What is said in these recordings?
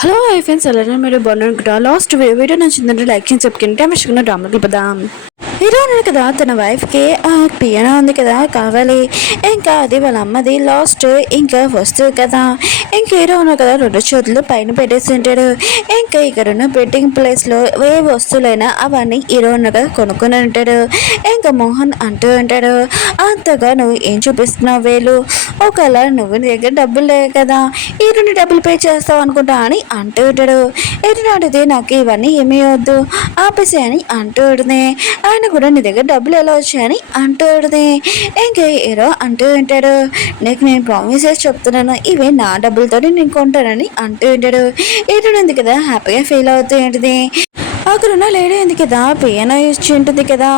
Hello hi friends ఎలా మీరు బాగున్నారు లాస్ట్ వీడియో నచ్చిందంటే లైక్ చేసి చెప్పుకుంటే మర్చిపోయిన డ్రామాకి పదాం హీరో ఉన్నాడు కదా తన వైఫ్కి పియానో ఉంది కదా కావాలి ఇంకా అది వాళ్ళ అమ్మది లాస్ట్ ఇంకా వస్తుంది కదా ఇంకా హీరో ఉన్నాడు కదా రెండు చేతులు పైన పెట్టేసి ఉంటాడు ఇంకా ఇక్కడ ఉన్న బెట్టింగ్ ప్లేస్లో ఏ వస్తువులైనా అవన్నీ హీరో ఉన్న కదా కొనుక్కొని ఉంటాడు ఇంకా మోహన్ అంటూ ఉంటాడు అంతగా నువ్వు ఏం చూపిస్తున్నావు వేలు ఒకవేళ నువ్వు నీ దగ్గర డబ్బులు లేవు కదా హీరోని డబ్బులు పే చేస్తావు అనుకుంటా అని అంటూ ఉంటాడు ఎటునాటిది నాకు ఇవన్నీ ఏమీ వద్దు ఆపేసి అని అంటూ ఉంటుంది ఆయన కూడా నీ దగ్గర డబ్బులు ఎలా వచ్చాయని అంటూ ఉంటుంది ఇంకా హీరో అంటూ ఉంటాడు నీకు నేను ప్రామిస్ చేసి చెప్తున్నాను ఇవి నా డబ్బులతో నేను కొంటానని అంటూ ఉంటాడు ఎటు కదా హ్యాపీగా ఫీల్ అవుతూ ఉంటుంది అక్కడున్న లేడీ ఉంది కదా పియానో ఇచ్చి ఉంటుంది కదా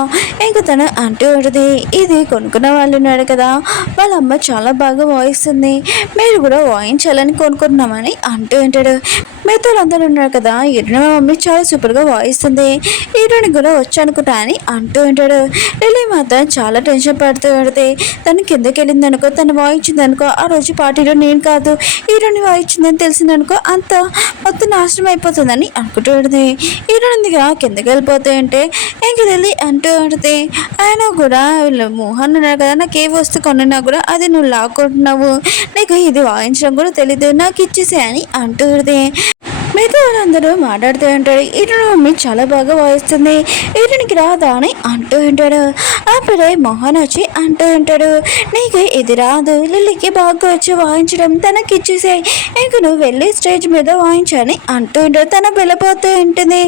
ఇంకా తను అంటూ ఉంటుంది ఇది కొనుక్కున్న వాళ్ళు ఉన్నారు కదా వాళ్ళ అమ్మ చాలా బాగా వాయిస్తుంది మీరు కూడా వాయించాలని కొనుక్కుంటున్నామని అంటూ ఉంటాడు మిగతా అందరూ ఉన్నారు కదా ఈరోజు మా మమ్మీ చాలా సూపర్గా వాయిస్తుంది హీరోని కూడా వచ్చి అనుకుంటా అని అంటూ ఉంటాడు లిల్లీ మాత్రం చాలా టెన్షన్ పడుతూ పడితే తను కిందకి వెళ్ళింది అనుకో తను వాయించింది అనుకో ఆ రోజు పార్టీలో నేను కాదు హీరోని వాయించిందని తెలిసిందనుకో అంత మొత్తం నాశనం అయిపోతుందని అనుకుంటూ ఉంటుంది హీరోనిగా కిందకి వెళ్ళిపోతే అంటే ఇంక లిల్లీ అంటూ ఉంటుంది ఆయన కూడా మోహన్ ఉన్నారు కదా నాకు ఏ వస్తువు కొన్నా కూడా అది నువ్వు లాక్కుంటున్నావు నీకు ఇది వాయించడం కూడా తెలీదు నాకు ఇచ్చేసే అని అంటూ ఉంటుంది మిగతా వాళ్ళందరూ మాట్లాడుతూ ఉంటాడు ఈరోజు మమ్మీ చాలా బాగా వాయిస్తుంది ఈరోనికి రాదా అని అంటూ ఉంటాడు అప్పుడే మోహన్ వచ్చి అంటూ ఉంటాడు నీకు ఇది రాదు లిల్లీకి బాగా వచ్చి వాయించడం తనకి ఇచ్చేసే ఇంక నువ్వు వెళ్ళి స్టేజ్ మీద వాయించని అంటూ ఉంటాడు తన వెళ్ళిపోతూ ఉంటుంది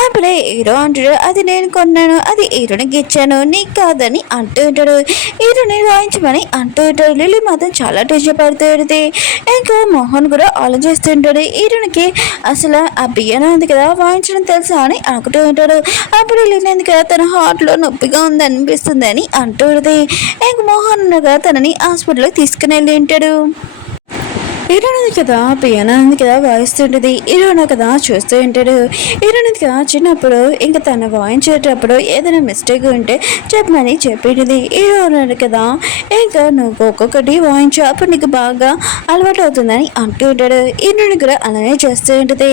అప్పుడే హీరో అంటాడు అది నేను కొన్నాను అది హీరోనికి ఇచ్చాను నీకు కాదని అంటూ ఉంటాడు హీరోని వాయించమని అంటూ ఉంటాడు లిల్లీ మాత్రం చాలా టెన్షన్ పడుతూ ఉంటుంది ఇంకా మోహన్ కూడా ఆలోచిస్తుంటాడు హీరోనికి అసలు ఆ పియానో ఉంది కదా వాయించడం తెలుసా అని అనుకుంటూ ఉంటాడు అప్పుడు వెళ్ళింది కదా తన హార్ట్లో నొప్పిగా ఉంది అనిపిస్తుంది అని అంటూ ఉంటుంది ఇంక మోహన్ కదా తనని హాస్పిటల్కి తీసుకుని వెళ్ళి ఉంటాడు హీరోనిది కదా పియానో ఉంది కదా వాయిస్తుంటుంది హీరోనా కదా చూస్తూ ఉంటాడు హీరోనిది కదా చిన్నప్పుడు ఇంకా తను వాయించేటప్పుడు ఏదైనా మిస్టేక్ ఉంటే చెప్పమని చెప్పేది హీరో కదా ఇంకా నువ్వు ఒక్కొక్కటి వాయించు అప్పుడు నీకు బాగా అలవాటు అవుతుందని అంటూ ఉంటాడు హీరోని కూడా అలానే చేస్తూ ఉంటుంది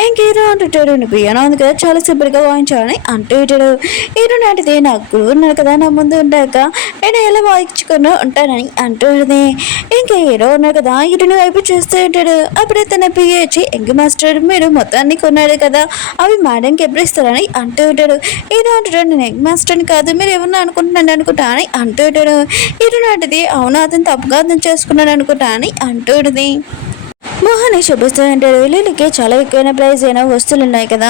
ఇంక హీరో అంటుంటాడు నువ్వు పియానో ఉంది కదా చాలా సింపుల్గా వాయించాలని అంటూ ఉంటాడు హీరో నాటిది నాకు గురువు ఉన్నాడు కదా నా ముందు ఉంటాక నేను ఎలా వాయించుకుని ఉంటానని అంటూ ఉంటుంది ఇంకా హీరో ఉన్నాడు కదా హీరోని చూస్తూ ఉంటాడు అప్పుడే తన పిహెచ్చి ఎంగి మాస్టర్ మీరు మొత్తాన్ని కొన్నాడు కదా అవి మేడంకి ఎప్పుడు ఇస్తారని అంటూ ఉంటాడు హీరో అంటాడు నేను ఎంగ్ మాస్టర్ని కాదు మీరు ఎవరన్నా అనుకుంటున్నాను అనుకుంటా అని అంటూ ఉంటాడు హీరో నాటిది అవును అతను తప్పుగా అర్థం చేసుకున్నాడు అనుకుంటా అని అంటూ ఉంటుంది మోహన్ చూపిస్తూ ఉంటాడు లిల్లీకి చాలా ఎక్కువైన ప్రైజ్ అయిన వస్తువులు ఉన్నాయి కదా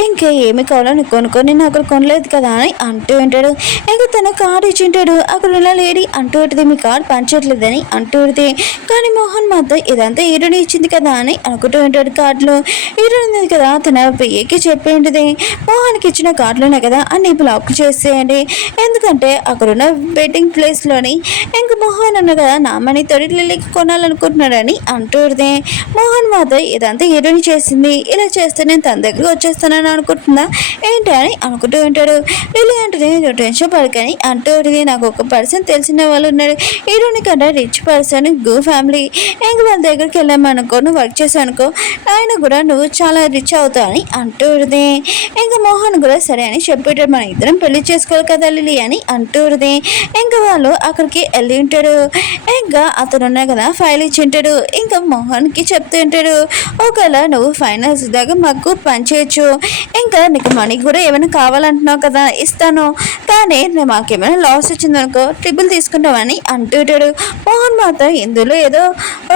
ఇంకా ఏమి కావాలో నువ్వు కొనుక్కొని నేను అక్కడ కొనలేదు కదా అని అంటూ ఉంటాడు ఇంకా తన కార్డు ఇచ్చి ఉంటాడు అక్కడ ఉన్న లేడీ అంటూ ఉంటుంది మీ కార్డు పనిచేయట్లేదని అంటూ ఉంటుంది కానీ మోహన్ మాత్రం ఇదంతా హీరోని ఇచ్చింది కదా అని అనుకుంటూ ఉంటాడు కార్డులో హీరోని కదా తన పిఏకి చెప్పి ఉంటుంది మోహన్కి ఇచ్చిన కార్డులోనే కదా అన్ని బ్లాక్ చేసేయండి ఎందుకంటే అక్కడున్న బెట్టింగ్ ప్లేస్లోని ఇంకా మోహన్ అన్న కదా నా మనీ తోటి లిల్లీకి కొనాలనుకుంటున్నాడని అంటూ ఉంటుంది మోహన్ మాత్రం ఇదంతా హీరోని చేసింది ఇలా చేస్తే నేను తన దగ్గర వచ్చేస్తానని అనుకుంటుందా ఏంటి అని అనుకుంటూ ఉంటాడు లిల్లీ అంటే టెన్షన్ పడకని అంటూ ఉంటుంది నాకు ఒక పర్సన్ తెలిసిన వాళ్ళు ఉన్నాడు హీరోని కంటే రిచ్ పర్సన్ గో ఫ్యామిలీ ఇంక వాళ్ళ దగ్గరికి వెళ్ళామనుకో నువ్వు వర్క్ చేశానుకో ఆయన కూడా నువ్వు చాలా రిచ్ అవుతావు అని అంటూ ఉంటుంది ఇంకా మోహన్ కూడా సరే అని చెప్పేటాడు మన ఇద్దరం పెళ్లి చేసుకోవాలి కదా లిల్లీ అని అంటూ ఉంటుంది ఇంకా వాళ్ళు అక్కడికి వెళ్ళి ఉంటాడు ఇంకా అతను ఉన్నాయి కదా ఫైల్ ఇచ్చి ఉంటాడు ఇంకా మోహన్కి చెప్తూ ఉంటాడు ఒకవేళ నువ్వు ఫైనాన్స్ దాకా మాకు పని చేయొచ్చు ఇంకా నీకు మనీ కూడా ఏమైనా కావాలంటున్నావు కదా ఇస్తాను కానీ మాకేమైనా లాస్ వచ్చిందనుకో ట్రిపుల్ తీసుకుంటామని అంటూ ఉంటాడు మోహన్ మాత్రం ఇందులో ఏదో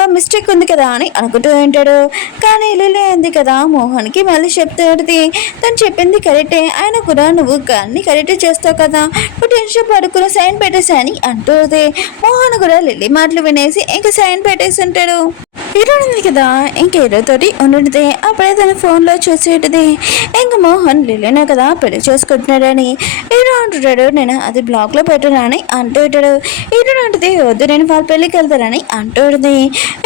మిస్టేక్ ఉంది కదా అని అనుకుంటూ ఉంటాడు కానీ లిల్లీ ఉంది కదా మోహన్కి మళ్ళీ చెప్తూ ఉంటుంది తను చెప్పింది కరెక్టే ఆయన కూడా నువ్వు అన్ని కరెక్టే చేస్తావు కదా నువ్వు టెన్షన్ పడుకుని సైన్ పెట్టేసి అంటూ మోహన్ కూడా లిల్లీ మాటలు వినేసి ఇంకా సైన్ పెట్టేసి ఉంటాడు హీరోయిన్ కదా ఇంకేరోతోటి ఉండుంటే అప్పుడే తన ఫోన్లో చూసేటిది ఇంకా మోహన్ లిల్లీనే కదా పెళ్లి చేసుకుంటున్నాడని హీరో అంటుంటాడు నేను అది బ్లాక్లో పెట్టానని అంటూ ఉంటాడు హీరో అంటుంది వద్దు నేను వాళ్ళ పెళ్ళికి వెళ్తానని అంటూ ఉంటుంది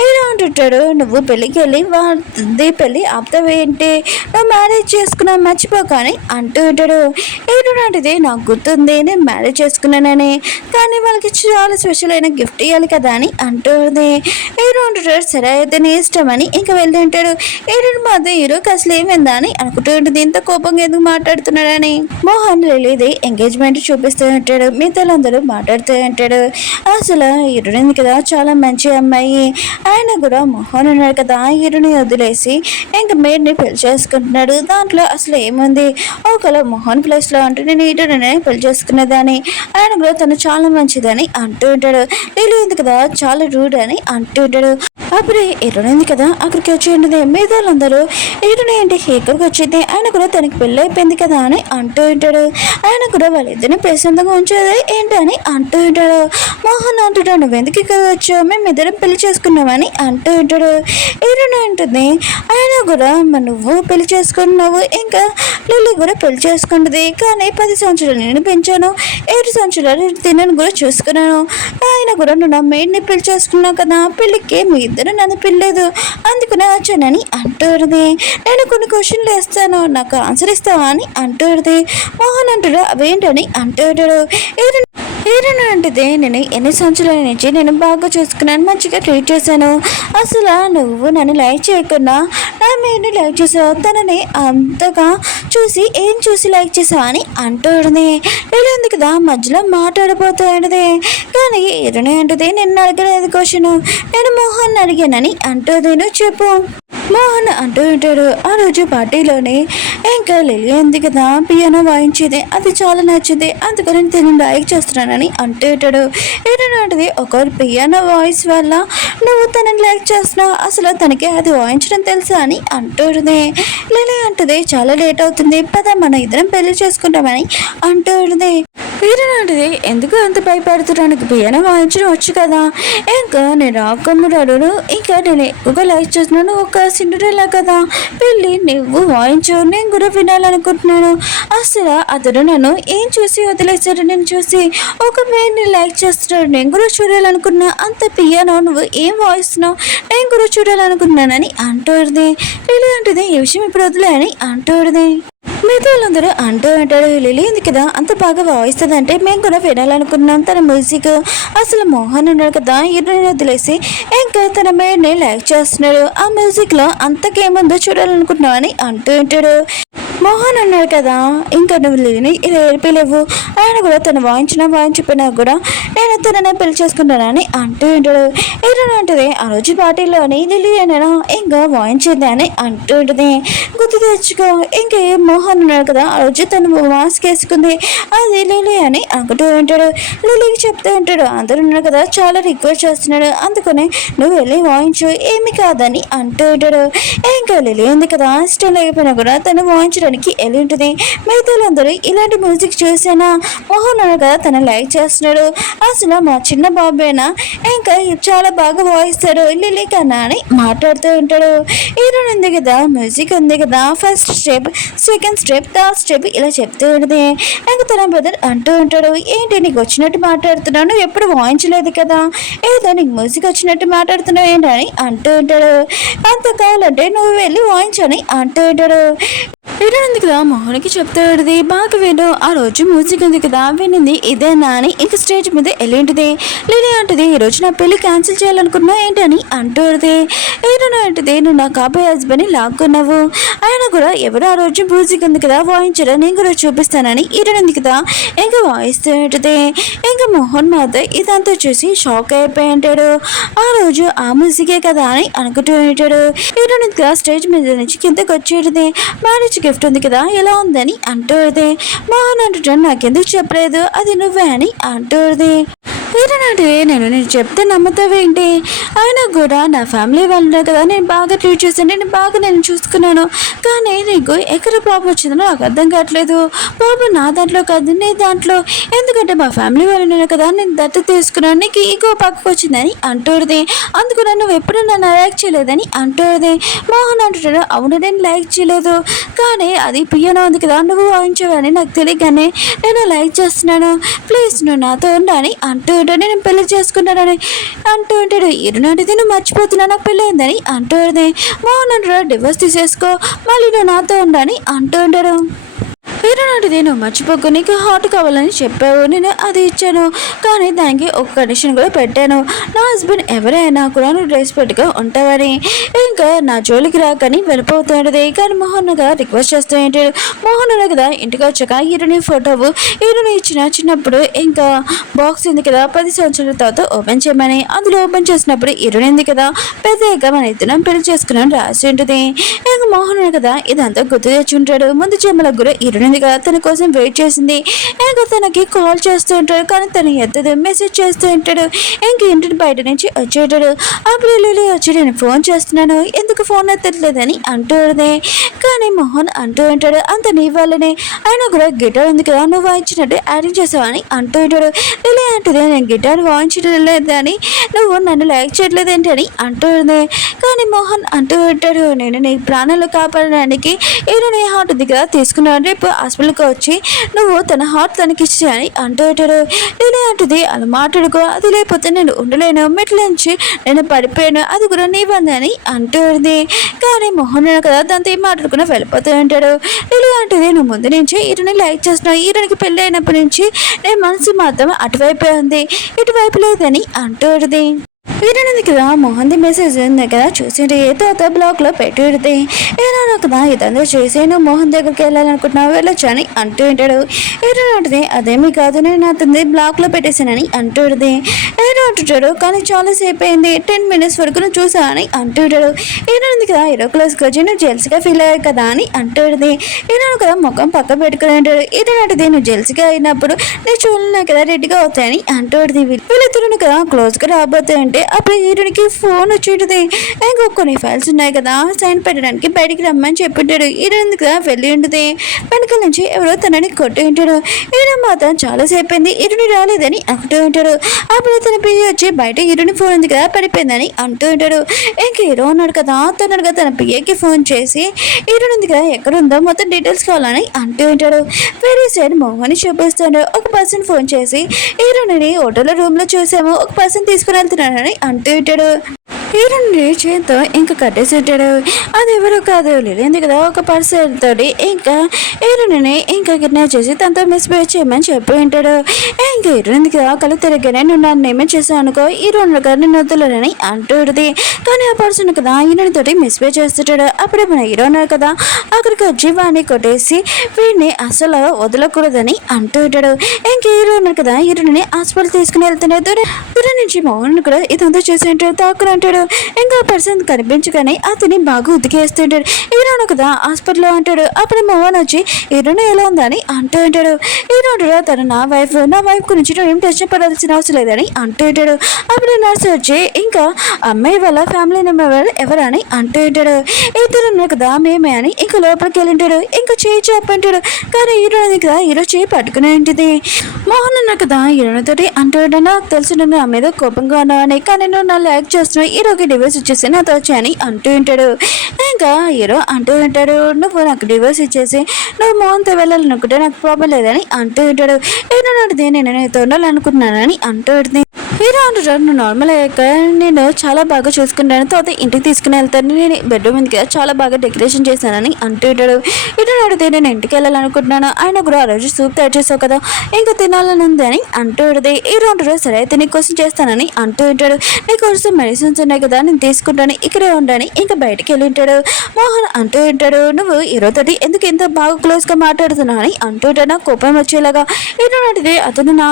హీరో అంటుంటాడు నువ్వు పెళ్ళికి వెళ్ళి వాళ్ళది పెళ్ళి ఆపుతావేంటి నువ్వు మ్యారేజ్ చేసుకున్నా మర్చిపోకని అంటూ ఉంటాడు హీరో అంటుంది నాకు గుర్తుంది నేను మ్యారేజ్ చేసుకున్నానని కానీ వాళ్ళకి చాలా స్పెషల్ అయిన గిఫ్ట్ ఇవ్వాలి కదా అని అంటూ ఉంది హీరో అంటుంటాడు సరే అయితే నీ ఇష్టమని ఇంకా వెళ్తుంటాడు. ఏడు మాత్రం హీరోకి అసలు ఏమైందా అని అనుకుంటూ ఉంటుంది. ఇంత కోపంగా ఎందుకు మాట్లాడుతున్నాడని మోహన్ రిలీది ఎంగేజ్మెంట్ చూపిస్తూ ఉంటాడు. మిగతాలందరూ మాట్లాడుతూ ఉంటాడు. అసలు హీరోయిన్ కదా చాలా మంచి అమ్మాయి, ఆయన కూడా మోహన్ ఉన్నాడు కదా హీరోని వదిలేసి ఇంకా మేడ్ని పెళ్లి చేసుకుంటున్నాడు. దాంట్లో అసలు ఏముంది, ఒకవేళ మోహన్ ప్లేస్ లో అంటే నేను హీరోని పెళ్లి చేసుకునేదాన్ని, ఆయన కూడా తను చాలా మంచిదని అంటూ ఉంటాడు. లేదు కదా చాలా రూడ్ అని అంటూ ఉంటాడు. అప్పుడే హీరోయిన్ కదా అక్కడికి వచ్చి ఉంటుంది. మీదోళ్ళందరూ హీరోని ఏంటి ఇక్కడికి వచ్చింది, ఆయన కూడా తనకి పెళ్ళి అయిపోయింది కదా అని అంటూ ఉంటాడు. ఆయన కూడా వాళ్ళిద్దరిని ప్రశాంతంగా ఉంచేది ఏంటి అని అంటూ ఉంటాడు. మోహన్ అంటాడు, నువ్వు ఎందుకు ఇక్కడ వచ్చావు, మేము ఇద్దరం పెళ్లి చేసుకున్నామని అంటూ ఉంటాడు. హీరోయిన్ ఉంటుంది, ఆయన కూడా నువ్వు పెళ్లి చేసుకున్నావు, ఇంకా లిల్లీ కూడా పెళ్లి చేసుకుంటుంది, కానీ 10 సంవత్సరాలు నేను పెంచాను, 7 సంవత్సరాలు తినను కూడా చూసుకున్నాను, ఆయన కూడా నువ్వు నా మెయిడ్ని పెళ్లి చేసుకున్నావు కదా, పెళ్ళికి మీ ఇద్దరు నన్ను పిల్లలేదు, అందుకునే వచ్చానని అంటుంది. నేను కొన్ని క్వశ్చన్లు వేస్తాను, నాకు ఆన్సర్ ఇస్తావా అని అంటుంది. మోహన్ అంటాడు, అవేంటని అంటాడు. హీరోయిన్ అంటది, నేను ఎన్ని సంవత్సరాల నుంచి నేను బాగా చూసుకున్నాను, మంచిగా ట్రీట్ చేశాను, అసలు నువ్వు నన్ను లైక్ చేయకుండా నా మీద లైక్ చేసావు, తనని అంతగా చూసి ఏం చూసి లైక్ చేసావు అని అంటుంది. లేదు కదా మధ్యలో మాట్లాడబోతుంది. కానీ హీరోయిన్ అంటది, నిన్ను అడగలేదు క్వశ్చన్, నేను మోహన్ అడిగానని అంటుంది. నువ్వు చెప్పు మోహన్ అంటూ ఉంటాడు. ఆ రోజు పార్టీలోనే ఇంకా లిల్లీ ఉంది కదా పియానో వాయించేది, అది చాలా నచ్చింది, అందుకని నేను లైక్ చేస్తున్నానని అంటూ ఉంటాడు. ఏంటంటే ఒక పియానో వాయిస్ వల్ల నువ్వు తనని లైక్ చేస్తున్నావు, అసలు తనకి అది వాయించడం తెలుసా అని అంటుంది. లిల్లీ అంటది, చాలా లేట్ అవుతుంది పద మన ఇద్దరం పెళ్లి చేసుకుంటామని అంటుంది. వీరనాటిది ఎందుకు అంత భయపడుతున్నానికి, పియానో వాయించడం వచ్చు కదా, ఇంకా నేను రాకమ్మురాడు, ఇంకా నేను ఎక్కువగా లైక్ చేస్తున్నాను, ఒక సిండ్రెల్లా కదా, పెళ్ళి నువ్వు వాయించావు, నేను కూడా వినాలనుకుంటున్నాను, అసలు అతను నన్ను ఏం చూసి వదిలేశాడు, నేను చూసి ఒక పేరుని లైక్ చేస్తున్నాడు, నేను కూడా చూడాలనుకున్నా, అంత పియానో నువ్వు ఏం వాయిస్తున్నావు, నేను కూడా చూడాలనుకున్నానని అంటుంది. లిల్లీ అంటుంది, ఈ విషయం ఇప్పుడు వదిలే అని అంటుంది. మిగతా వాళ్ళందరూ అంటూ ఉంటాడు, లిల్లీ ఉంది కదా అంత బాగా వాయిస్తుంది అంటే మేము కూడా వినాలనుకున్నాం తన మ్యూజిక్, అసలు మోహన్ ఉన్నాడు కదా హీరోయిన్ వదిలేసి ఇంకా తన మేడ్ని లైక్ చేస్తున్నాడు, ఆ మ్యూజిక్లో అంతకేముందో చూడాలనుకుంటున్నావు అని అంటూ ఉంటాడు. మోహన్ అన్నాడు కదా ఇంకా నువ్వు లిల్లీని ఇలా ఏడిపిలేవు, ఆయన కూడా తను వాయించిపోయినా కూడా నేను తననే పెళ్లి చేసుకుంటానని అంటూ ఉంటాడు. హీరోయిన్ అంటది, ఆ రోజు పార్టీలోని లిల్లీ అయినా ఇంకా వాయించింది అని అంటూ ఉంటుంది. గుర్తు తెచ్చుకో, ఇంకా మోహన్ ఉన్నాడు కదా ఆ రోజు తను మాస్క్ వేసుకుంది, అది లిల్లీ అని అనుకుంటూ ఉంటాడు. లిల్లీకి చెప్తూ ఉంటాడు, అందరూ ఉన్నారు కదా చాలా రిక్వెస్ట్ చేస్తున్నాడు, అందుకని నువ్వు వెళ్ళి వాయించు ఏమి కాదని అంటూ ఉంటాడు. ఇంకా లిల్లీ ఉంది కదా ఇష్టం లేకపోయినా కూడా తను వాయించడానికి వెళ్ళి ఉంటుంది. మిగతాలందరూ ఇలాంటి మ్యూజిక్ చూసేనా మోహన్ కదా తను లైక్ చేస్తున్నాడు, అసలు మా చిన్న బాబేనా ఇంకా చాలా బాగా వాయిస్తాడు లిల్లీ కన్నా అని మాట్లాడుతూ ఉంటాడు. హీరోయిన్ ఉంది కదా మ్యూజిక్ ఉంది కదా first step second step third step ఇలా చెప్తూ ఉంటుంది. ఇంకా తన బ్రదర్ అంటూ ఉంటాడు, ఏంటి నీకు వచ్చినట్టు మాట్లాడుతున్నావు, నువ్వు ఎప్పుడు వాయించలేదు కదా, ఏదో నీకు మ్యూజిక్ వచ్చినట్టు మాట్లాడుతున్నావు ఏంటని అంటూ ఉంటాడు. అంత కావాలంటే నువ్వు వెళ్ళి వాయించని అంటూ ఉంటాడు. ఉంది కదా మోహన్కి చెప్తాడు, బాగా విను, ఆ రోజు మ్యూజిక్ ఉంది కదా వినింది ఇదేనా అని ఇంక స్టేజ్ మీద వెళ్ళింటిది. లిల్లీ అంటది, ఈ రోజు నా పెళ్లి క్యాన్సిల్ చేయాలనుకున్నావు ఏంటని అంటుంది. ఏంటంటే నువ్వు నా కాబోయే హస్బెండ్ని లాక్కున్నావు, ఆయన కూడా ఎవరు ఆ రోజు మ్యూజిక్ ఉంది కదా వాయించడం నేను కూడా చూపిస్తానని ఉంది కదా ఇంకా వాయిస్తూ ఉంటుంది. ఇంకా మోహన్ మాత్రం ఇదంతా చూసి షాక్ అయిపోయి ఉంటాడు, ఆ రోజు ఆ మ్యూజికే కదా అని అనుకుంటూ ఉంటాడు. ఉంది కదా స్టేజ్ మీద నుంచి కిందకి వచ్చేది, మ్యారేజ్ గిఫ్ట్ ఉంది కదా ఎలా ఉందని అంటుంది. మోహన్ అంటుంటాడు, నాకెందుకు చెప్పలేదు, అది నువ్వే అని అంటుంది. వీరనాటివి నేను చెప్తే నమ్ముతావేంటి, అయినా కూడా నా ఫ్యామిలీ వాళ్ళు కదా నేను బాగా ట్రీట్ చేశాను, నేను చూసుకున్నాను, కానీ నీకు ఎక్కడ ప్రాబ్లం వచ్చిందో నాకు అర్థం కావట్లేదు, బాబు నా దాంట్లో కాదు నీ దాంట్లో, ఎందుకంటే మా ఫ్యామిలీ వాళ్ళు కదా నేను దత్తత తీసుకున్నాను, నీకు ఈగో పక్కకు వచ్చిందని అంటుంది. అందుకు నువ్వు ఎప్పుడు నన్ను లైక్ చేయలేదని అంటుంది. మోహన్ అంటుంటాడు, అవును నేను లైక్ చేయలేదు, కానీ అది పియానో ఉంది కదా నువ్వు వాయించవని నాకు తెలియగానే నేను లైక్ చేస్తున్నాను, ప్లీజ్ నువ్వు నాతో ఉండని అంటూ ఉంటాడు. నేను పెళ్లి చేసుకుంటానని అంటూ ఉంటాడు. ఇరునాటిది నువ్వు మర్చిపోతున్నా నాకు పెళ్ళి అయిందని అంటూ ఉంటుంది. మోహన్ అంటాడు, డివోర్స్ తీసేసుకో మళ్ళీ నువ్వు నాతో ఉండని అంటూ ఉంటాడు. ఈరోనాటిది నువ్వు మర్చిపోకు, నీకు హాట్ కావాలని చెప్పావు, నేను అది ఇచ్చాను, కానీ దానికి ఒక కండిషన్ కూడా పెట్టాను. నా హస్బెండ్ ఎవరైనా కూడా నువ్వు డ్రెస్ పెట్టుగా ఉంటావని, ఇంకా నా జోలికి రాకని వెళ్ళిపోతాడు. కానీ మోహన్ గా రిక్వెస్ట్ చేస్తూ ఉంటాడు. మోహన్ కదా ఇంటికి వచ్చాక హీరోని ఫోటోవు హీరోని ఇచ్చిన చిన్నప్పుడు ఇంకా బాక్స్ ఉంది కదా 10 సంవత్సరాల తర్వాత ఓపెన్ చేయమని. అందులో ఓపెన్ చేసినప్పుడు హీరోని ఉంది కదా పెద్దగా మన ఇద్దరం పెళ్లి చేసుకున్నాను రాసి ఉంటుంది. ఇంకా మోహన్ కదా ఇదంతా గుర్తు తెచ్చుంటాడు. ముందు చెమ్మలకు కూడా హీరోని కదా తన కోసం వెయిట్ చేసింది. ఇంకా తనకి కాల్ చేస్తూ ఉంటాడు, కానీ తను ఎత్తదు, మెసేజ్ చేస్తూ ఉంటాడు. ఇంక ఇంటిని బయట నుంచి వచ్చేటాడు. అప్పుడు లిలీ వచ్చి నేను ఫోన్ చేస్తున్నాను, ఎందుకు ఫోన్ ఎత్తట్లేదని అంటుంది. కానీ మోహన్ అంటూ ఉంటాడు, అంత నీ వాళ్ళనే, అయినా కూడా గిటార్ ఉంది కదా నువ్వు వాయించినట్టు యాక్టింగ్ చేసావని అంటూ ఉంటాడు. లిలీ అంటుంది, నేను గిటార్ వాయించడం లేదని నువ్వు నన్ను లైక్ చేయట్లేదు ఏంటని అంటుంది. కానీ మోహన్ అంటూ ఉంటాడు, నేను నీ ప్రాణాలు కాపాడడానికి నీ హార్ట్ ఉంది కదా తీసుకున్నాను, రేపు హాస్పిటల్కి వచ్చి నువ్వు తన హార్ట్ తనకి ఇచ్చి అని అంటూ ఉంటాడు. లిలీ అంటుంది, అలా మాట్లాడుకో, అది లేకపోతే నేను ఉండలేను, మెట్ల నుంచి నేను పడిపోయాను, అది కూడా నీ వందని అంటుంది. కానీ మోహన్ కదా దాంతో ఏం మాట్లాడుకున్నా వెళ్ళిపోతూ ఉంటాడు. లిలీ అంటుంది, నువ్వు ముందు నుంచి ఈరోని లైక్ చేస్తున్నావు, ఈరోనికి పెళ్ళి అయినప్పటి నుంచి నేను మనసు మాత్రం అటువైపే ఉంది, ఇటువైపు లేదని అంటుంది. వీరనుంది కదా మోహన్ది మెసేజ్ ఉంది కదా చూసింటే తర్వాత బ్లాక్ లో పెట్టి పెడితే ఏదైనా కదా ఇదంతా చేసి నువ్వు మోహన్ దగ్గరికి వెళ్ళాలనుకుంటున్నావు వెళ్ళొచ్చు అని అంటూ ఉంటాడు. ఏదంటుంది అదేమీ కాదు, నేను అతని బ్లాక్ లో పెట్టేసానని అంటూ ఉంటుంది. ఏదో అంటుంటాడు, కానీ చాలాసేపు అయింది, 10 minutes వరకు నువ్వు చూసా అని అంటూ ఉంటాడు. ఏదైనా కదా హీరో క్లాస్కి వచ్చి నువ్వు జెల్సీగా ఫీల్ అయ్యావు కదా అని అంటూ ఉంటుంది. ఏదైనా కదా ముఖం పక్క పెట్టుకుని ఉంటాడు. ఏదంటుంది, నువ్వు జెల్సీగా అయినప్పుడు నీ చూడలే కదా రెడ్డిగా అవుతాయని అంటూ ఉంటుంది. వీళ్ళిద్దరు కదా క్లోజ్గా రాబోతాయంటే అప్పుడు హీరోనికి ఫోన్ వచ్చేది. ఇంకా కొన్ని ఫైల్స్ ఉన్నాయి కదా సైన్ పెట్టడానికి బయటికి రమ్మని చెప్పింటాడు. హీరో కదా వెళ్ళి ఉంటుంది. వెనకాల నుంచి ఎవరో తనని కొట్టి ఉంటాడు. హీరో మాత్రం చాలాసేపు అయింది హీరోని రాలేదని అంటూ ఉంటాడు. అప్పుడు తన పియ్యి వచ్చి బయట హీరోని ఫోన్ ఉంది కదా పడిపోయిందని అంటూ ఉంటాడు. ఇంకా హీరో ఉన్నాడు కదా తనగా తన పియ్యకి ఫోన్ చేసి హీరోని ఉంది కదా ఎక్కడుందో మొత్తం డీటెయిల్స్ కావాలని అంటూ ఉంటాడు. వేరే సైడ్ మోహన్ చూపిస్తాడు. ఒక పర్సన్ ఫోన్ చేసి హీరోని హోటల్ రూమ్ లో చూసాము, ఒక పర్సన్ తీసుకుని వెళ్తున్నాడని అంటూ ఉంటాడు. హీరోని చేతితో ఇంకా కట్టేసి ఉంటాడు. అది ఎవరు కాదు లిలీ కదా ఒక పర్సన్ తోటి ఇంకా హీరోని ఇంకా కిడ్నాప్ చేసి తనతో మిస్బిహేవ్ చేయమని చెప్పి ఉంటాడు. ఇంకా హీరోని కదా కళ్ళు తిరగనే నువ్వు నన్ను ఏమేమి చేసావు అనుకో హీరోని గారు నేను వద్దులేనని అంటుంది. కానీ ఆ పర్సన్ కదా హీరోని తోటి మిస్బిహేవ్ చేస్తుంటాడు. అప్పుడే మన హీరో కదా అక్కడికి వచ్చి వాడిని కొట్టేసి వీడిని అసలు వదలకూడదని అంటూ ఉంటాడు. ఇంకా హీరో కదా హీరోని హాస్పిటల్ తీసుకుని వెళ్తున్నాడు. దూరం నుంచి మోహన్ కూడా ఇదంతా చేసి ఉంటాడు. తాకుని అంటాడు. ఇంకా పర్సన్ కనిపించగానే అతని బాగా ఉతికేస్తుంటాడు. హీరోను కదా హాస్పిటల్లో అంటాడు. అప్పుడు మోహన్ వచ్చి హీరోను ఎలా ఉందని అంటూ ఉంటాడు. హీరో తను నా వైఫ్ గురించి నువ్వు ఏం టెన్షన్ పడాల్సిన అవసరం లేదని అంటూ ఉంటాడు. అప్పుడు నర్స్ వచ్చి ఇంకా అమ్మాయి వాళ్ళ ఫ్యామిలీ మెంబర్ ఎవరని అంటూ ఉంటాడు. ఇద్దరు కదా మేమే అని ఇంకా లోపలికి వెళ్ళి ఉంటాడు. ఇంకా చేయి చెప్పంటాడు. కానీ హీరో కదా హీరో చేయి పట్టుకునే ఉంటుంది. మోహన్ అన్న కదా హీరోతోటి అంటూ ఉంటాడు, నాకు తెలిసి నువ్వు నా మీద కోపంగా ఉన్నావని, కానీ నువ్వు నా లైక్ చేస్తున్నావు, హీరోకి డివోర్స్ ఇచ్చేసి నాతో వచ్చాయని అంటూ ఉంటాడు. ఇంకా హీరో అంటూ ఉంటాడు, నువ్వు నాకు డివోర్స్ ఇచ్చేసి నువ్వు మోహన్తో వెళ్ళాలనుకుంటే నాకు ప్రాబ్లం లేదని అంటూ ఉంటాడు. హీరో నాటిది నేను నీతో ఉండాలనుకుంటున్నానని అంటూ ఉంటుంది. హీరో అంటాడు, నువ్వు నార్మల్ అయ్యాక నేను చాలా బాగా చూసుకుంటాను, తర్వాత ఇంటికి తీసుకుని వెళ్తాను, నేను బెడ్రూమ్ మీద చాలా బాగా డెకరేషన్ చేశానని అంటూ ఉంటాడు. హీరో అడిగితే నేను ఇంటికి వెళ్ళాలనుకుంటున్నాను, ఆయన కూడా ఆ రోజు సూప్ తయారు చేసావు కదా ఇంకా తినాలని ఉంది అని అంటూ ఉంటుంది. హీరో అంటాడు, సరే అయితే నీకోసం చేస్తానని అంటూ ఉంటాడు. నీకోసం మెడిసిన్స్ ఉన్నాయి కదా నేను తీసుకుంటాను, ఇక్కడే ఉండని ఇంకా బయటికి వెళ్ళి ఉంటాడు. మోహన్ అంటూ ఉంటాడు, నువ్వు హీరోతోటి ఎందుకు ఇంత బాగా క్లోజ్గా మాట్లాడుతున్నావు అని అంటూ ఉంటాడు. నాకు కోపం వచ్చేలాగా. హీరో అడిగితే అతను నా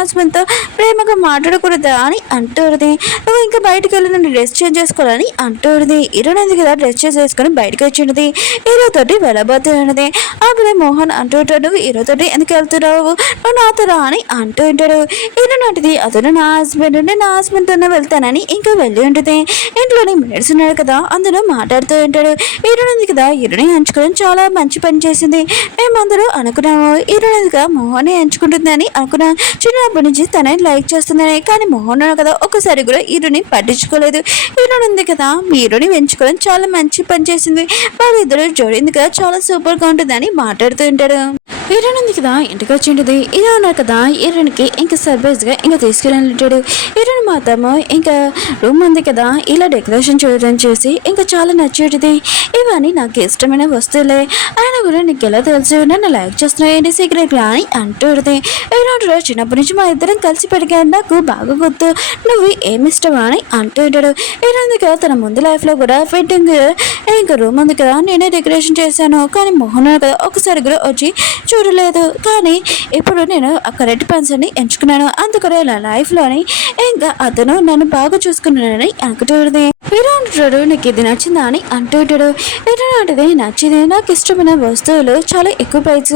హస్బెండ్తో ప్రేమగా మాట్లాడకూడదా అని అంటుంది. నువ్వు ఇంకా బయటకు వెళ్ళి నన్ను డ్రెస్ చేంజ్ చేసుకోవాలని అంటుంది. హీరో కదా డ్రెస్ చేంజ్ చేసుకుని బయటకు వచ్చినది. హీరోతోటి వెళ్ళబోతున్నది. అప్పుడే మోహన్ అంటూ ఉంటాడు, నువ్వు హీరోతోటి ఎందుకు వెళ్తున్నావు, నువ్వు నాతో రా అని అంటూ ఉంటాడు. హీరో నాటిది అతను నా హస్బెండ్, నేను నా హస్బెండ్తోనే వెళ్తానని ఇంకా వెళ్ళి ఉంటుంది. ఇంట్లోని మినిట్స్ ఉన్నాడు కదా అందులో మాట్లాడుతూ ఉంటాడు. హీరోని కదా హీరోని ఎంచుకోవడం చాలా మంచి పని చేసింది, మేమందరూ అనుకున్నాము హీరోనిగా మోహన్ ఎంచుకుంటుందని అనుకున్నాం, చిన్నప్పటి నుంచి తనే లైక్ చేస్తుందని. కానీ మోహన్ కదా ఒకసారి కూడా హీరోని పట్టించుకోలేదు. హీరోని ఉంది కదా హీరోని ఎంచుకోవడం చాలా మంచి పని చేసింది, వాళ్ళిద్దరు జోడింది కదా చాలా సూపర్ గా ఉంటుందని మాట్లాడుతూ ఉంటాడు. హీరోని ఉంది కదా ఇంటికి వచ్చి ఉంటుంది. హీరో ఉన్నారు కదా హీరోనికి ఇంకా సర్ప్రైజ్ గా ఇంకా తీసుకెళ్ళి ఉంటాడు. హీరోని మాత్రము ఇంకా రూమ్ ఉంది కదా ఇలా డెకరేషన్ చేయడం చూసి ఇంకా చాలా నచ్చేటిది. ఇవన్నీ నాకు ఇష్టమైన వస్తువులే, ఆయన కూడా నీకు ఎలా తెలుసు, నన్ను లైక్ చేస్తున్నావు ఏంటి సీక్రెట్ అని అంటుంది. ఈరోజు చిన్నప్పటి నుంచి మా ఇద్దరం కలిసి పెరిగాను, నాకు బాగా గుర్తు, నువ్వు ఏమి ఇష్టమా అని అంటూ ఉంటాడు. ఈరోజు కదా తన ముందు లైఫ్లో కూడా వెడ్డింగ్ ఇంకా రూమ్ ఉంది కదా నేనే డెకరేషన్ చేశాను, కానీ మోహన్ కదా ఒకసారి కూడా వచ్చి చూడలేదు. కానీ ఇప్పుడు నేను కరెక్ట్ పర్సన్ని ఎంచుకున్నాను, అందుకనే నా లైఫ్లోని ఇంకా అతను నన్ను బాగా చూసుకున్నానని అనుకుంటుంది. హీరో అంటాడు నీకు ఇది నచ్చిందా అని అంటుంటాడు. ఏంటంటే నచ్చింది, నాకు ఇష్టమైన వస్తువులు చాలా ఎక్కువ ప్రైస్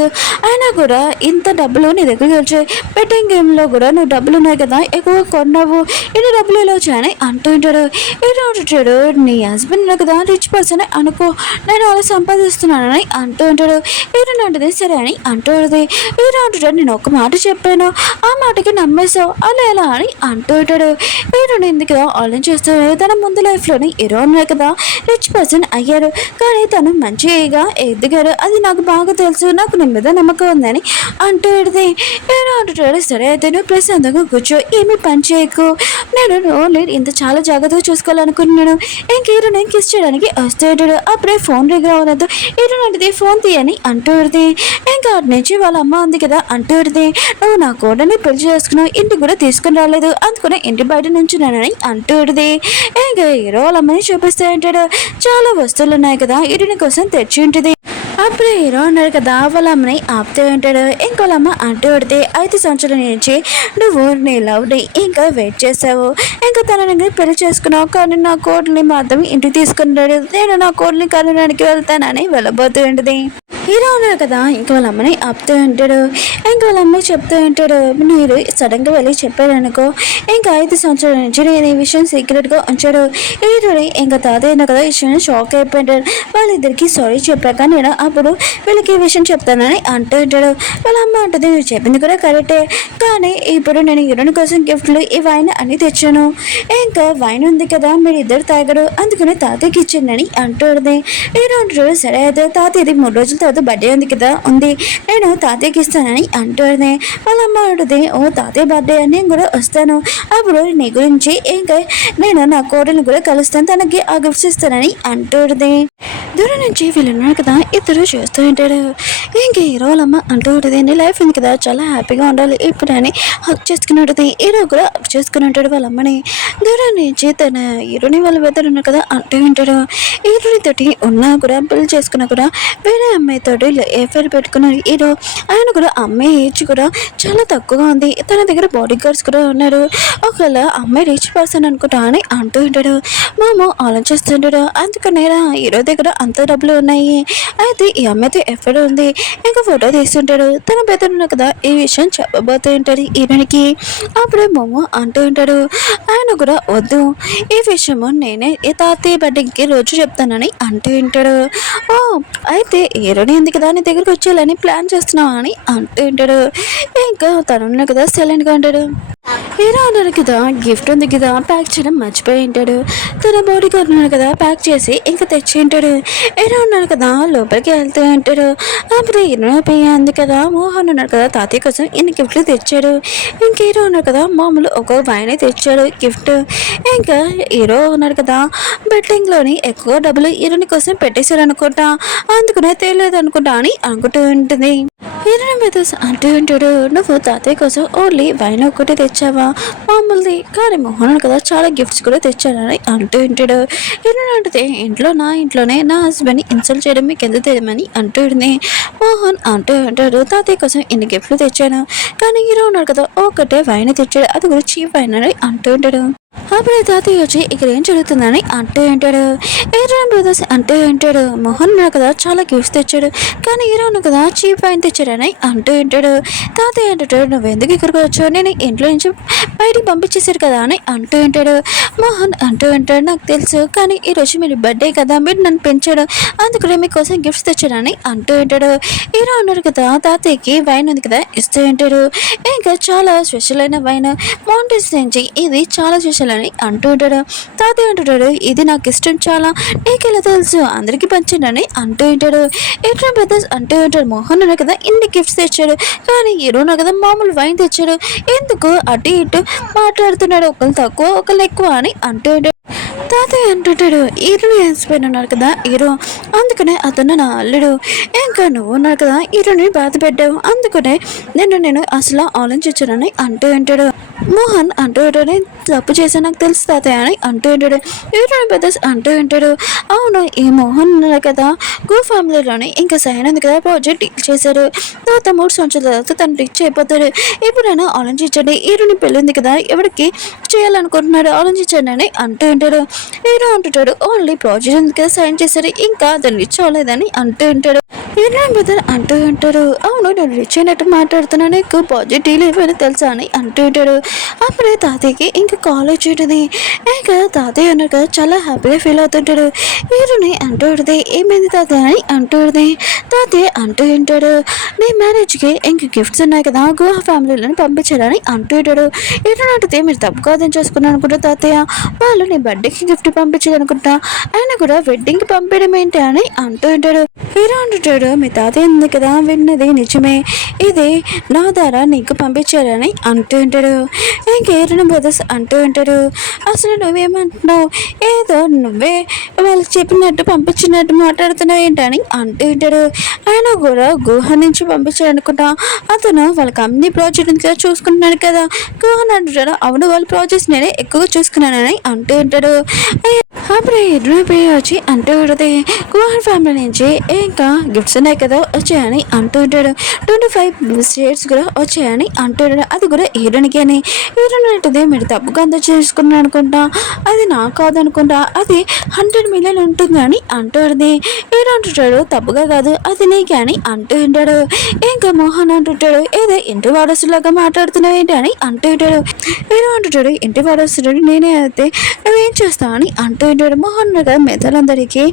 అయినా కూడా ఇంత డబ్బులు నీ దగ్గరికి వచ్చాయి, బెట్టింగ్ గేమ్లో కూడా నువ్వు డబ్బులు ఉన్నాయి కదా ఎక్కువ కొన్నావు, ఇన్ని డబ్బులు ఇలా వచ్చాయని అంటుంటాడు. హీరో అంటాడు నీ హస్బెండ్ కదా రిచ్ పర్సన్ అనుకో, నేను అలా సంపాదిస్తున్నానని అంటూ ఉంటాడు. హీరో అంటది సరే అని అంటుంది. హీరో అంటాడు నేను ఒక మాట చెప్పాను, ఆ మాటకి నమ్మేశావు అలా ఎలా అని అంటూ ఉంటాడు. హీరోని ఎందుకు ఆలోచిస్తాడు, తన ముందు లైఫ్లోని హీరో ఉన్నాయి కదా రిచ్ పర్సన్ అయ్యారు, కానీ తను మంచిగా ఎదిగారు, అది నాకు బాగా తెలుసు, నాకు నీ మీద నమ్మకం ఉందని అంటుంది. హీరో అంటాడు సరే అయితే నువ్వు ప్రశాంతంగా కూర్చో, ఏమి పని చేయకు, నేను ఓన్లీ ఇంత చాలా జాగ్రత్తగా చూసుకోవాలనుకుంటున్నాను. ఇంక హీరోని కిస్ చేయడానికి వస్తాడు. అప్పుడే ఫోన్ రింగ్ రావడంతో హీరో అంటే ఫోన్ తీయని అంటుంది. ఇంకా అటు నుంచి వాళ్ళ అమ్మ ఉంది కదా అంటుంది నువ్వు నా కోడని పెళ్లి చేసుకున్నావు, ఇంటికి కూడా తీసుకుని రాలేదు, అందుకనే ఇంటి బయట నుంచి నేనని అంటుంది. ఇంకా హీరో వాళ్ళ అమ్మని చూపిస్తూ ఉంటాడు. చాలా వస్తువులు ఉన్నాయి కదా హీరోని కోసం తెచ్చి ఉంటుంది. అప్పుడు హీరో అన్నాడు కదా వాళ్ళ అమ్మని ఆపుతూ ఉంటాడు. ఇంకోళ్ళ అమ్మ అంటూ పడితే 5 సంవత్సరాల నుంచి నువ్వు నీ లవ్ని ఇంకా వెయిట్ చేసావు, ఇంకా తనని పెళ్లి చేసుకున్నావు, కానీ నా కోడల్ని మాత్రం ఇంటికి తీసుకున్నాడు, నేను నా కోడల్ని కనడానికి వెళ్తానని వెళ్ళబోతూ ఉంటుంది. హీరో ఉన్నారు కదా ఇంకా వాళ్ళ అమ్మని ఆపుతూ ఉంటాడు. ఇంకా వాళ్ళ అమ్మ చెప్తూ ఉంటాడు మీరు సడన్గా వెళ్ళి చెప్పారనుకో, ఇంకా 5 సంవత్సరాల నుంచి నేను ఈ విషయం సీక్రెట్గా ఉంచాడు. హీరోని ఇంకా తాతయ్య కదా ఈ విషయం షాక్ అయిపోయింటాడు. వాళ్ళిద్దరికి సారీ చెప్పాక నేను అప్పుడు వీళ్ళకి ఈ విషయం చెప్తానని అంటూ ఉంటాడు. వాళ్ళ అమ్మ అంటుంది నువ్వు చెప్పింది కూడా కరెక్టే, కానీ ఇప్పుడు నేను హీరోని కోసం గిఫ్ట్లు ఈ వైన్ అన్ని తెచ్చాను, ఇంకా వైన్ ఉంది కదా మీరు ఇద్దరు తాగరు, అందుకని తాతయ్యకి ఇచ్చిందని అంటుంది. హీరో అంటాడు సరే అయితే తాతయ్యది 3 రోజుల తర్వాత బర్త్డే ఉంది కదా ఉంది, నేను తాతయ్యకి ఇస్తానని అంటుంది. వాళ్ళ అమ్మ అంటుంది ఓ తాతయ్య బర్త్డే అని నేను కూడా వస్తాను, అప్పుడు నీ గురించి ఇంకా నేను నా కోడల్ని కూడా కలుస్తాను, తనకి ఆ గిఫ్ట్స్ ఇస్తానని అంటుంది. దూరం నుంచి వీళ్ళున్నారు కదా ఇద్దరు చేస్తూ ఉంటాడు. ఇంక హీరో వాళ్ళమ్మ అంటూ ఉంటుంది నీ లైఫ్ ఉంది కదా చాలా హ్యాపీగా ఉండాలి ఇప్పుడు అని హక్ చేసుకుని ఉంటుంది. హీరో కూడా హక్ చేసుకుని ఉంటాడు వాళ్ళ అమ్మని. దూరం నుంచి తన హీరోని వాళ్ళ వెదర్ ఉన్నారు కదా అంటూ ఉంటాడు. హీరోని తోటి ఉన్నా కూడా పెళ్లి చేసుకున్నా కూడా వేరే అమ్మాయితో ఎఫ్ఐఆర్ పెట్టుకున్నారు హీరో. ఆయన కూడా అమ్మాయి ఏజ్ కూడా చాలా తక్కువగా ఉంది, తన దగ్గర బాడీ గార్డ్స్ కూడా ఉన్నారు, ఒకవేళ అమ్మాయి రిచ్ పర్సన్ అనుకుంటా అని అంటూ ఉంటాడు. మామ ఆలోచిస్తుంటాడు అందుకనే హీరో దగ్గర అంత డబ్బులు ఉన్నాయి, అయితే ఈ అమ్మాయితో ఎఫ్ఐఆర్ ఉంది, ఇంకా ఫోటో తీస్తుంటాడు. తన బెదరున్న కదా ఈ విషయం చెప్పబోతూ ఉంటాడు హీరోనికి. అప్పుడే మొమ్మ అంటూ ఉంటాడు ఆయన కూడా వద్దు ఈ విషయము నేనే ఈ తాతయ్య బర్త్డేకి రోజు చెప్తానని అంటూ ఉంటాడు. ఓ అయితే హీరోని ఎందుకు కదా నీ దగ్గరికి వచ్చేయాలని ప్లాన్ చేస్తున్నావు అని అంటూ ఉంటాడు. ఇంకా తను కదా సైలెంట్గా ఉంటాడు. హీరో అన్నారు కదా గిఫ్ట్ ఉంది కదా ప్యాక్ చేయడం మర్చిపోయి ఉంటాడు. తన బాడీ గార్డ్ ఉన్నాడు కదా ప్యాక్ చేసి ఇంకా తెచ్చి ఉంటాడు. హీరో ఉన్నాడు కదా లోపలికి వెళ్తూ ఉంటాడు. అప్పుడు హీరో ఉంది కదా మోహన్ ఉన్నాడు కదా తాతయ్య కోసం ఇన్ని గిఫ్ట్లు తెచ్చాడు. ఇంకా హీరో ఉన్నాడు కదా మామూలు ఒక వైన్ తెచ్చాడు గిఫ్ట్. ఇంకా హీరో ఉన్నాడు కదా బెట్టింగ్లోని ఎక్కువ డబ్బులు హీరోని కోసం పెట్టేశాడు అనుకుంటా, అందుకునే తెలియదు అనుకుంటా అని అనుకుంటూ ఉంటుంది. హీరోని మీద అంటూ ఉంటాడు నువ్వు తాతయ్య కోసం ఓన్లీ వైన్ ఒకటి తెచ్చావా మామూలుది, కానీ మోహన్ కదా చాలా గిఫ్ట్స్ కూడా తెచ్చాడని అంటూ ఉంటాడు. హీరోని అంటే నా ఇంట్లోనే నా హస్బెండ్ని ఇన్సల్ట్ చేయడం మీకు ఎందుకు తెలియమని అంటూ ఉంటుంది. మోహన్ అంటూ ఉంటాడు తాతయ్య కోసం ఇన్ని గిఫ్ట్లు తెచ్చాను, కానీ హీరో ఉన్నాడు కదా ఒకటే వైన్ తెచ్చాడు, అది కూడా చీప్ వైన్ అని అంటూ ఉంటాడు. అప్పుడే తాతయ్య వచ్చి ఇక్కడ ఏం జరుగుతుందని అంటూ ఉంటాడు. హీరో బ్రదర్స్ అంటూ ఉంటాడు మోహన్ ఉన్నాడు కదా చాలా గిఫ్ట్స్ తెచ్చాడు, కానీ హీరో ఉన్నాడు కదా చీప్ వైన్ తెచ్చాడని అంటూ ఉంటాడు. తాతయ్య అంటాడు నువ్వు ఎందుకు ఇక్కడికి వచ్చావు, నేను ఇంట్లో నుంచి బయటికి పంపించేశారు కదా అని అంటూ ఉంటాడు. మోహన్ అంటూ ఉంటాడు నాకు తెలుసు, కానీ ఈరోజు మీరు బర్త్డే కదా మీరు నన్ను పెంచాడు, అందుకనే మీకోసం గిఫ్ట్స్ తెచ్చాడని అంటూ ఉంటాడు. హీరో ఉన్నారు కదా తాతయ్యకి వైన్ ఉంది కదా ఇస్తూ ఉంటాడు. ఇంకా చాలా స్పెషల్ అయిన వైన్ మౌంటైన్స్ నుంచి ఇది చాలా స్పెషల్ పంపించాలని అంటూ ఉంటాడు. తాతయ్య అంటుంటాడు, ఇది నాకు ఇష్టం చాలా, నీకెలా తెలుసు, అందరికీ పంచండి అంటూ ఉంటాడు. ఎట్లా బ్రదర్స్ అంటూ ఉంటాడు, మోహన్ ఉన్నా కదా ఇన్ని గిఫ్ట్స్ తెచ్చాడు, కానీ ఈరోజు కదా మామూలు వైన్ తెచ్చాడు, ఎందుకు అటు ఇటు మాట్లాడుతున్నాడు, ఒకళ్ళు తక్కువ ఒకళ్ళు ఎక్కువ అని అంటూ ఉంటాడు. తాతయ్య అంటుంటాడు, హీరోని హస్బెండ్ ఉన్నారు కదా హీరో, అందుకనే అతను నా అల్లుడు, ఇంకా నువ్వు ఉన్నారు కదా హీరోని బాధ పెట్టావు, అందుకనే నేను అసలు ఆలోచించానని అంటూ ఉంటాడు. మోహన్ అంటూ ఉంటాడు, తప్పు చేశా నాకు తెలుసు తాతయ్య అని అంటూ ఉంటాడు. హీరోని బ్రదర్స్ అంటూ ఉంటాడు, అవును ఈ మోహన్ ఉన్నారు కదా గో ఫ్యామిలీలోని ఇంకా సైన్ ఉంది కదా ప్రాజెక్ట్ డీల్ చేశారు, తర్వాత 3 సంవత్సరాల తర్వాత తను రిచ్ అయిపోతాడు, ఎప్పుడైనా ఆలోచించండి, హీరోని పెళ్ళి ఉంది కదా ఎవరికి చేయాలనుకుంటున్నాడు ఆలోచించండి అని అంటూ ఉంటాడు. హీరో అంటుంటాడు, ఓన్లీ ప్రాజెక్ట్ ఉంది కదా సైన్ చేశారు, ఇంకా అతను రిచ్ అవ్వలేదని అంటూ ఉంటాడు. హీరోయిన్ బ్రదర్ అంటూ ఉంటాడు, అవును నేను రిచ్ అయినట్టు మాట్లాడుతున్నాను, నీకు ప్రాజెక్ట్ డీల్ ఏమైనా తెలుసా అని అంటూ ఉంటాడు. అప్పుడే తాతయ్యకి ఇంకా కాలేజ్ ఉంటుంది, ఇంకా తాతయ్య ఉన్నారు కదా చాలా హ్యాపీగా ఫీల్ అవుతుంటాడు. హీరోని అంటూ ఉంటుంది, ఏమైంది తాతయ్య అని అంటూ ఉంటుంది. తాతయ్య అంటూ ఉంటాడు, నీ మ్యారేజ్కి ఇంక గిఫ్ట్స్ ఉన్నాయి కదా గోవా ఫ్యామిలీలను పంపించాలని అంటూ ఉంటాడు. హీరోని అంటే మీరు తప్పుగా అర్థం చేసుకున్నాను అనుకుంటా తాతయ్య, వాళ్ళు నీ బర్త్డేకి గిఫ్ట్ పంపించాలనుకుంటా, ఆయన కూడా వెడ్డింగ్కి పంపించడం ఏంటి అని అంటూ ఉంటాడు. హీరో అంటుంటాడు, మీ తాతయ్య ఉంది కదా విన్నది నిజమే, ఇది నా ద్వారా నీకు పంపించారని అంటూ ఉంటాడు. ఇంక హీరోని బ్రదర్స్ అంటూ ఉంటాడు, అసలు నువ్వేమంటున్నావు, ఏదో నువ్వే వాళ్ళకి చెప్పినట్టు పంపించినట్టు మాట్లాడుతున్నావు ఏంటని అంటూ ఉంటాడు. ఆయన కూడా గుహ నుంచి పంపించాడనుకుంటా, అతను వాళ్ళ కంపెనీ ప్రాజెక్ట్ నుంచి చూసుకుంటున్నాడు కదా గుహన్ అంటుంటాడు. అవును వాళ్ళ ప్రాజెక్ట్స్ నేనే ఎక్కువగా చూసుకున్నానని అంటూ ఉంటాడు. అప్పుడు ఎదురు వచ్చి అంటూ ఉంటుంది, గుహన్ ఫ్యామిలీ నుంచి ఇంకా గిఫ్ట్స్ ఉన్నాయి కదా వచ్చాయని అంటూ ఉంటాడు. 25 షేర్స్ కూడా వచ్చాయని అంటూ ఉంటాడు. అది కూడా హీరోనికి అని. హీరోని అంటుంది, మీరు తప్పుగా అంతా చేసుకున్నాను అనుకుంటా, అది నాకు కాదు అనుకుంటా, అది 100 మిలియన్ ఉంటుంది అని అంటూ ఉంటుంది. హీరో అంటుంటాడు, తప్పుగా కాదు అది నీకే అని అంటూ ఉంటాడు. ఇంకా మోహన్ అంటుంటాడు, ఏదో ఇంటి వారసులాగా మాట్లాడుతున్నావు ఏంటి అని అంటూ ఉంటాడు. హీరో అంటుంటాడు, ఇంటి వారసుడు నేనే అయితే నువ్వేం చేస్తావు అని అంటూ ఉంటాడు. మోహన్ కదా మెదలందరికీ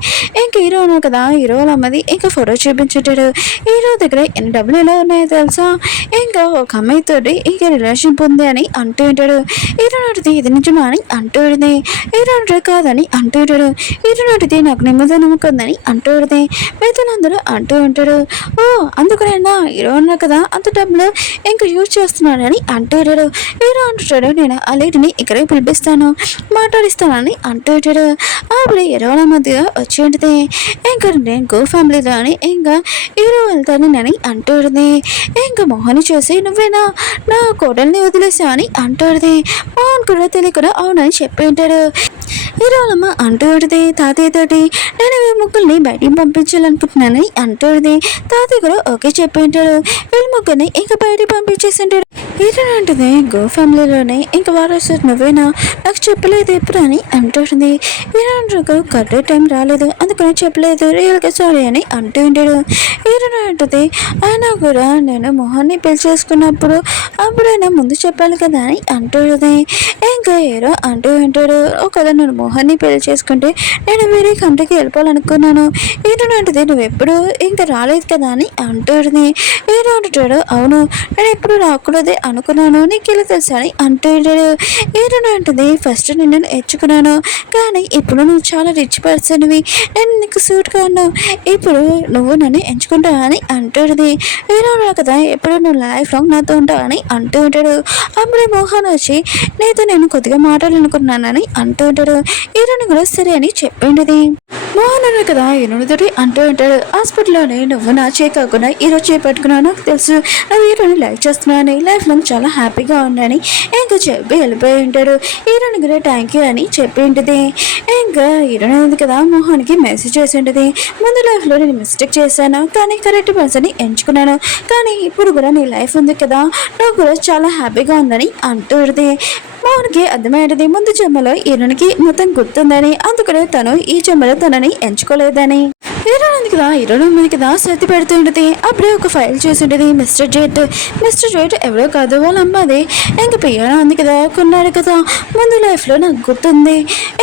ఇంకా హీరో ఉన్నారు కదా హీరో వాళ్ళ అమ్మది ఇంకా ఫోటో చూపించుంటాడు. హీరో దగ్గర ఎన్ని డబ్బులు ఎలా ఉన్నాయో తెలుసా, ఇంకా ఒక అమ్మాయితోటి ఇంకా రిలేషన్షిప్ ఉంది అని అంటూ ఉంటాడు. హీరో నటిది ఇది నిజమా అని అంటూ ఉంటుంది. హీరో నటుడు కాదని అంటూ ఉంటాడు. హీరో నటిది నాకు నెమ్మది నమ్మకందని అంటూ ఉంటుంది. మిగతాలందరూ అంటూ ఉంటాడు, ఓ అందుకనైనా హీరో ఉన్నా కదా అంత డబ్బులు ఇంకా యూజ్ చేస్తున్నాడని అంటూ ఉంటాడు. హీరో అంటుంటాడు, నేను ఆ లేడీని ఇక్కడే పిలిపిస్తాను మాట్లాడిస్తానని అంటూ ఉంటాడు. అప్పుడు హీరోల మధ్య వచ్చి ఉంటుంది, ఇంకా నేను గో ఫ్యామిలీలో అని ఇంకా హీరో వెళ్తాను అని అంటూ ఉంటుంది. ఇంకా మోహన్ చూసి నువ్వేనా నా కోడల్ని వదిలేసావని అంటూ ఉంటుంది. మోహన్ కూడా తెలియకుండా అవునని చెప్పి ఉంటాడు. హీరోలమ్మ అంటూ ఉంటుంది తాతయ్యతోటి, నేను ఈ ముగ్గుల్ని బయటికి పంపించాలనుకుంటున్నానని అంటూ ఉంటుంది. తాతయ్య కూడా ఓకే చెప్పి ఉంటాడు. వీళ్ళ ముగ్గురిని ఇంకా బయటికి పంపించేసి ఉంటాడు. హీరో అంటుంది, గో ఫ్యామిలీలోనే ఇంకా వారసు నువ్వేనా నాకు చెప్పలేదు ఎప్పుడు అని అంటుంది. హీరో అంటారు, కరెక్ట్ టైం రాలేదు అందుకని చెప్పలేదు, రియల్గా సారీ అని అంటూ ఉంటాడు. హీరో అంటుంది, అయినా కూడా నేను మొహాన్ని పెళ్లి చేసుకున్నప్పుడు అప్పుడైనా ముందు చెప్పాలి కదా అని అంటుంది. ఇంకా హీరో అంటూ ఉంటాడు, కదా నేను మోహన్ని పెళ్లి చేసుకుంటే నేను వేరే కంట్రీకి వెళ్ళిపోవాలనుకున్నాను. హీరో అంటుంది, నువ్వు ఎప్పుడు ఇంకా రాలేదు కదా అని అంటుంది. హీరో అంటాడు, అవును నేను ఎప్పుడు రాకూడదే అనుకున్నాను, నీకు ఇలా తెలుసా అని అంటాడు. హీరో అంటుంది, ఫస్ట్ నిన్ను ఎంచుకున్నాను కానీ ఇప్పుడు నువ్వు చాలా రిచ్ పర్సన్వి, నేను నీకు సూట్ కాను, ఇప్పుడు నువ్వు నన్ను ఎంచుకుంటావు అని అంటుంది. హీరో కదా ఎప్పుడు నువ్వు లైఫ్ లాంగ్ నాతో ఉంటావు అని అంటూ ఉంటాడు. అప్పుడే మోహన్ వచ్చి నీతో నేను కొద్దిగా మాట్లాడాలనుకున్నానని అంటూ ఉంటాడు. హీరోని కూడా సరే అని చెప్పింది. మోహన్ అన్న కదా హీరోనితోటి అంటూ ఉంటాడు, హాస్పిటల్లోనే నువ్వు నా చేయి కాకుండా ఈరోజు చేపట్టుకున్నావు, నాకు తెలుసు నువ్వు హీరోని లైక్ చేస్తున్నాను, లైఫ్ లాంగ్ చాలా హ్యాపీగా ఉన్నాను ఇంకా చెప్పి వెళ్ళిపోయి ఉంటాడు. హీరోని కూడా థ్యాంక్ యూ అని చెప్పి ఉంటుంది. ఇంకా హీరోని ఉంది కదా మోహన్కి మెసేజ్ చేసి ఉంటుంది, ముందు లైఫ్లో నేను మిస్టేక్ చేశాను కానీ కరెక్ట్ పర్సన్ని ఎంచుకున్నాను, కానీ ఇప్పుడు కూడా నీ లైఫ్ ఉంది కదా నువ్వు కూడా చాలా హ్యాపీగా ఉందని అంటుంది. మోహన్కి అర్థమైనది ముందు జన్మలో హీరోనికి మొత్తం గుర్తుందని, అందుకనే తను ఈ జన్మలో తనని ఎంచుకోలేదని. హీరో ఉంది కదా హీరోలో ఉంది కదా సర్ది పెడుతుంటది. అప్పుడే ఒక ఫైల్ చేసి ఉంటుంది మిస్టర్ జేట్ ఎవరో కాదు వాళ్ళ అమ్మది. ఇంకా పియానో ఉంది కదా కొన్నాడు కదా ముందు లైఫ్లో నాకు గుర్తుంది.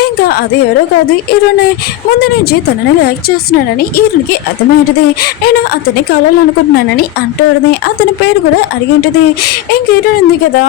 ఇంకా అది ఎవరో కాదు హీరోనే. ముందు నుంచి తనని లైక్ చేస్తున్నానని హీరోకి అర్థమైంటది. నేను అతన్ని కావాలనుకుంటున్నానని అంటుంది. అతని పేరు కూడా అడిగింటది. ఇంక హీరో ఉంది కదా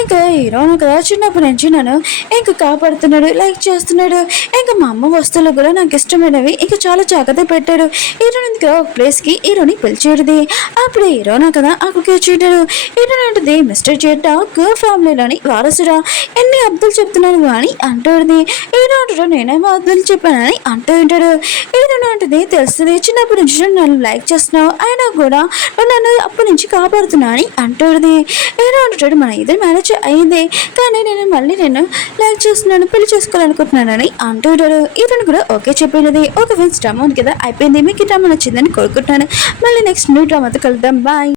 ఇంకా హీరోను కదా చిన్నప్పటి నుంచి నన్ను ఇంకా కాపాడుతున్నాడు లైక్ చేస్తున్నాడు. ఇంకా మా అమ్మ వస్తువులు కూడా నాకు ఇష్టమైనవి ఇంకా చాలా జాగ్రత్త పెట్టాడు. హీరోని కదా ఒక ప్లేస్కి హీరోని పిలిచేది. అప్పుడు హీరోనా కదా అక్కడికి వచ్చేటాడు. హీరోని అంటుంది మిస్టర్ జేట్ గర్ల్ ఫ్యామిలీలోని వారసుడా ఎన్ని అబ్దులు చెప్తున్నాను అని అంటుంది. హీరో అంటాడు నేనేమో అబ్దులు చెప్పానని అంటూ ఉంటాడు. హీరోని అంటుంది తెలుస్తుంది చిన్నప్పటి నుంచి నన్ను లైక్ చేస్తున్నావు అయినా కూడా నువ్వు నన్ను అప్పటి నుంచి కాపాడుతున్నా అని అంటుంది. హీరో అంటాడు మన ఇద్దరు మ్యారేజ్ అయింది కానీ నేను మళ్ళీ నేను లైక్ చేస్తున్నాను పెళ్లి చేసుకోవాలనుకుంటున్నానని అంటుంటాడు. హీరోని కూడా ఓకే చెప్పినది. ఒక ఫ్రెండ్స్ డ్రామా ఉంది కదా అయిపోయింది. మీకు ఈ డ్రామా నచ్చిందని కోరుకుంటున్నాను. మళ్ళీ నెక్స్ట్ న్యూ డ్రామాతో కలుద్దాం. బాయ్.